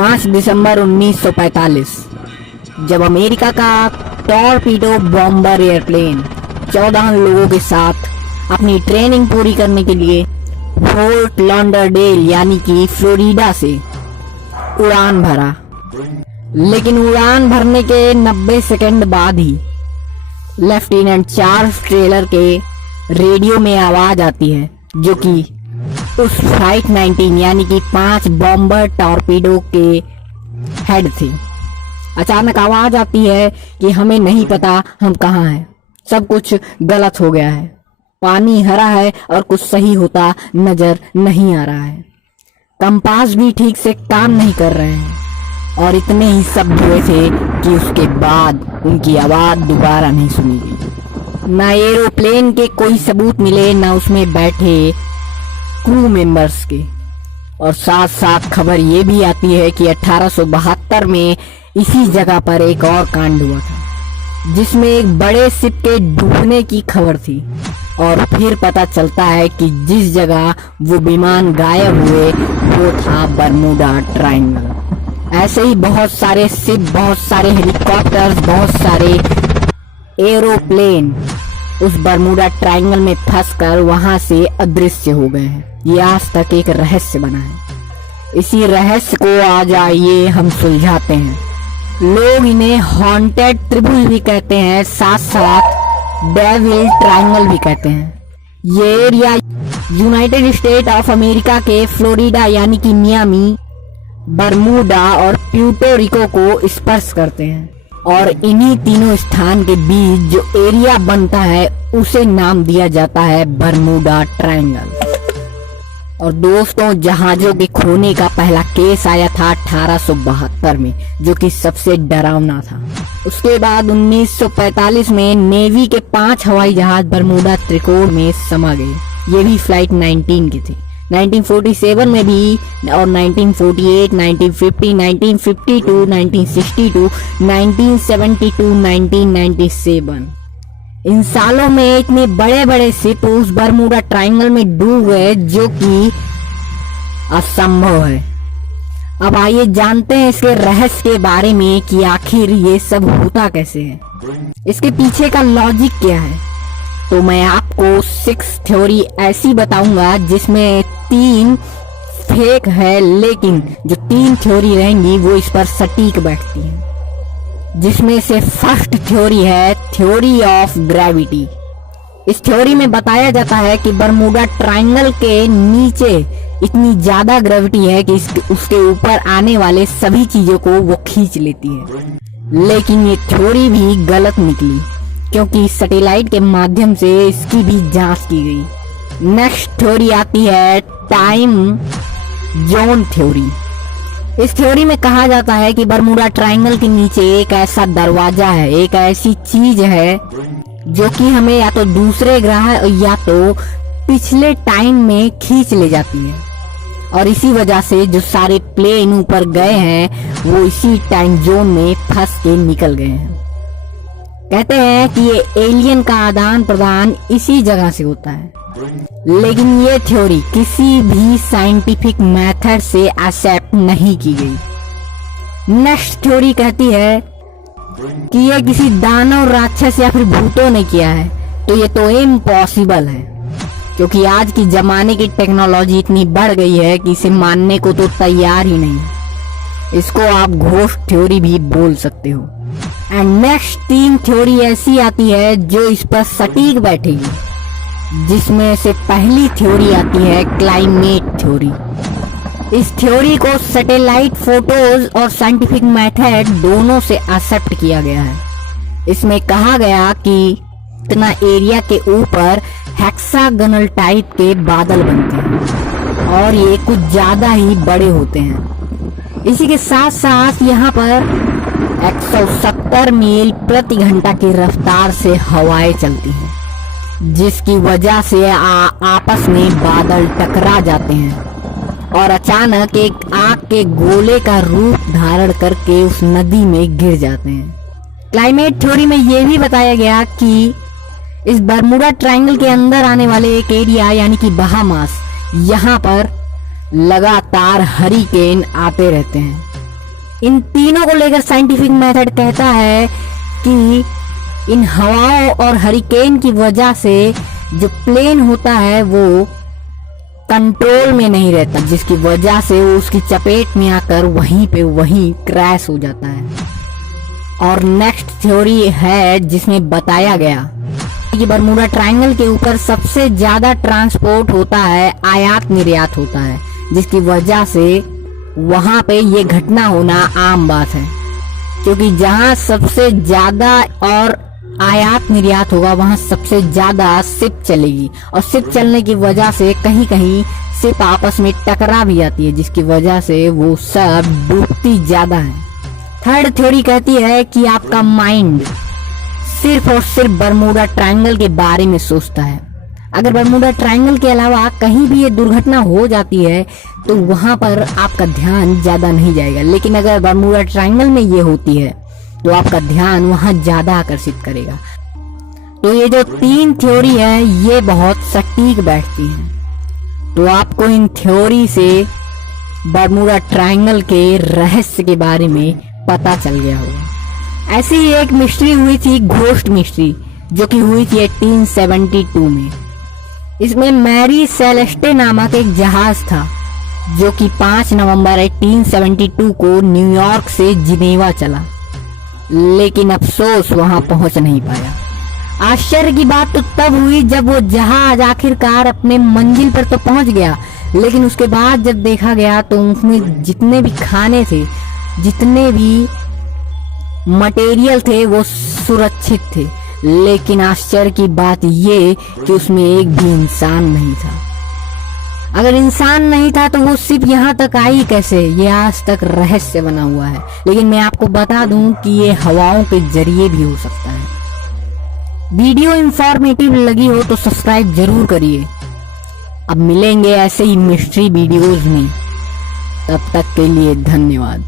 5 दिसंबर 1945 जब अमेरिका का torpedo bomber airplane 14 लोगों के साथ अपनी ट्रेनिंग पूरी करने के लिए फोर्ट लॉडरडेल यानी कि फ्लोरिडा से उड़ान भरा। लेकिन उड़ान भरने के 90 सेकंड बाद ही लेफ्टिनेंट चार्ल्स टेलर के रेडियो में आवाज आती है, जो कि उस फ्लाइट 19 यानी कि 5 बॉम्बर टॉर्पीडो के हेड थी। अचानक आवाज आती है कि हमें नहीं पता हम कहाँ हैं, सब कुछ गलत हो गया है, पानी हरा है और कुछ सही होता नजर नहीं आ रहा है, कंपास भी ठीक से काम नहीं कर रहे हैं। और इतने ही शब्द हुए थे कि उसके बाद उनकी आवाज दोबारा नहीं सुनी गई। न एरोप्लेन के कोई सबूत मिले, न उसमें बैठे क्रू मेंबर्स के। और साथ साथ खबर ये भी आती है कि 1872 में इसी जगह पर एक और कांड हुआ था, जिसमें एक बड़े शिप के डूबने की खबर थी। और फिर पता चलता है कि जिस जगह वो विमान गायब हुए वो था बरमूडा ट्रायंगल। ऐसे ही बहुत सारे शिप, बहुत सारे हेलीकॉप्टर्स, बहुत सारे एरोप्लेन उस बरमूडा ट्रायंगल में फंसकर वहां से अदृश्य हो गए हैं। ये आज तक एक रहस्य बना है। इसी रहस्य को आज आइए हम सुलझाते हैं। लोग इन्हें हॉन्टेड त्रिभुज भी कहते हैं, साथ साथ डेविल ट्रायंगल भी कहते हैं। ये area United state of America के फ्लोरिडा यानी कि मियामी, बरमूडा और प्यूर्टो रिको को स्पर्श करते हैं। और इन्हीं तीनों स्थान के बीच जो एरिया बनता है उसे नाम दिया जाता है बरमूडा ट्रायंगल। और दोस्तों, जहाजों के खोने का पहला केस आया था 1872 में, जो कि सबसे डरावना था। उसके बाद 1945 में नेवी के 5 हवाई जहाज बरमूडा त्रिकोण में समा गए। ये भी फ्लाइट 19 की थी। 1947 में भी और 1948, 1950, 1952, 1962, 1972, 1997 इन सालों में इतने बड़े बड़े शिप उस बरमूडा ट्रायंगल में डूब गए, जो कि असंभव है। अब आइए जानते हैं इसके रहस्य के बारे में कि आखिर ये सब होता कैसे है, इसके पीछे का लॉजिक क्या है। तो मैं आपको 6 थ्योरी ऐसी बताऊंगा जिसमें 3 फेक है, लेकिन जो 3 थ्योरी रहेंगी वो इस पर सटीक बैठती है। जिसमें से फर्स्ट थ्योरी है थ्योरी ऑफ ग्रेविटी। इस थ्योरी में बताया जाता है कि बरमूडा ट्रायंगल के नीचे इतनी ज्यादा ग्रेविटी है कि उसके ऊपर आने वाले सभी चीजों को वो खींच लेती है। लेकिन ये थ्योरी भी गलत निकली, क्योंकि सैटेलाइट के माध्यम से इसकी भी जांच की गई। नेक्स्ट थ्योरी आती है टाइम जोन थ्योरी। इस थ्योरी में कहा जाता है कि बरमूडा ट्रायंगल के नीचे एक ऐसा दरवाजा है, एक ऐसी चीज है जो कि हमें या तो दूसरे ग्रह या तो पिछले टाइम में खींच ले जाती है। और इसी वजह से जो सारे प्लेन ऊपर गए हैं वो इसी टाइम जोन में फंस के निकल गए हैं। कहते हैं कि ये एलियन का आदान प्रदान इसी जगह से होता है। लेकिन ये थ्योरी किसी भी साइंटिफिक मेथड से एक्सेप्ट नहीं की गई। नेक्स्ट थ्योरी कहती है कि ये किसी दानव, राक्षस या फिर भूतों ने किया है। तो ये तो इम्पॉसिबल है, क्योंकि आज की जमाने की टेक्नोलॉजी इतनी बढ़ गई है कि इसे मानने को तो तैयार ही नहीं है। इसको आप घोस्ट थ्योरी भी बोल सकते हो। एंड नेक्स्ट 3 थ्योरी ऐसी आती है जो इस पर सटीक बैठेगी, जिसमें से पहली थ्योरी आती है क्लाइमेट थ्योरी। इस थ्योरी को सैटेलाइट फोटोज और साइंटिफिक मेथड दोनों से एक्सेप्ट किया गया है। इसमें कहा गया कि इतना एरिया के ऊपर हेक्सागोनल टाइप के बादल बनते हैं और ये कुछ ज्यादा ही बड़े होते हैं। इसी के साथ साथ यहाँ पर 170 मील प्रति घंटा की रफ्तार से हवाएं चलती हैं, जिसकी वजह से आपस में बादल टकरा जाते हैं और अचानक एक आग के गोले का रूप धारण करके उस नदी में गिर जाते हैं। क्लाइमेट थ्योरी में यह भी बताया गया कि इस बरमूडा ट्रायंगल के अंदर आने वाले एक एरिया यानी कि बहामास, यहाँ पर लगातार हरिकेन आते रहते हैं इन तीनों को लेकर साइंटिफिक मेथड कहता है कि इन हवाओं और हरिकेन की वजह से जो प्लेन होता है वो कंट्रोल में नहीं रहता, जिसकी वजह से वो उसकी चपेट में आकर वहीं पे वहीं क्रैश हो जाता है। और नेक्स्ट थ्योरी है जिसमें बताया गया कि बरमूडा ट्रायंगल के ऊपर सबसे ज्यादा ट्रांसपोर्ट होता है, आयात निर्यात होता है, जिसकी वजह से वहां पे ये घटना होना आम बात है, क्योंकि जहां सबसे ज्यादा और आयात निर्यात होगा वहां सबसे ज्यादा शिप चलेगी, और शिप चलने की वजह से कहीं कहीं शिप आपस में टकरा भी जाती है, जिसकी वजह से वो सब डूबती ज्यादा है। थर्ड थ्योरी कहती है कि आपका माइंड सिर्फ और सिर्फ बरमूडा ट्रायंगल के बारे में सोचता है। अगर बरमूडा ट्रायंगल के अलावा कहीं भी ये दुर्घटना हो जाती है तो वहां पर आपका ध्यान ज्यादा नहीं जाएगा, लेकिन अगर बरमूडा ट्रायंगल में ये होती है तो आपका ध्यान वहां ज्यादा आकर्षित करेगा। तो ये जो 3 थ्योरी है ये बहुत सटीक बैठती है। तो आपको इन थ्योरी से बरमूडा ट्रायंगल के रहस्य के बारे में पता चल गया होगा। ऐसी ही एक मिस्ट्री हुई थी, घोस्ट मिस्ट्री, जो कि हुई थी 1872 में। इसमें मैरी सेलेस्टे नामक एक जहाज था जो कि 5 नवंबर 1872 को न्यूयॉर्क से जिनेवा चला, लेकिन अफसोस वहां पहुंच नहीं पाया। आश्चर्य की बात तो तब हुई जब वो जहाज आखिरकार अपने मंजिल पर तो पहुंच गया, लेकिन उसके बाद जब देखा गया तो उसमें जितने भी खाने थे, जितने भी मटेरियल थे वो सुरक्षित थे, लेकिन आश्चर्य की बात ये कि उसमें एक भी इंसान नहीं था। अगर इंसान नहीं था तो वो सिर्फ यहाँ तक आई कैसे, ये आज तक रहस्य बना हुआ है। लेकिन मैं आपको बता दूं कि ये हवाओं के जरिए भी हो सकता है। वीडियो इंफॉर्मेटिव लगी हो तो सब्सक्राइब जरूर करिए। अब मिलेंगे ऐसे ही मिस्ट्री वीडियोज में, तब तक के लिए धन्यवाद।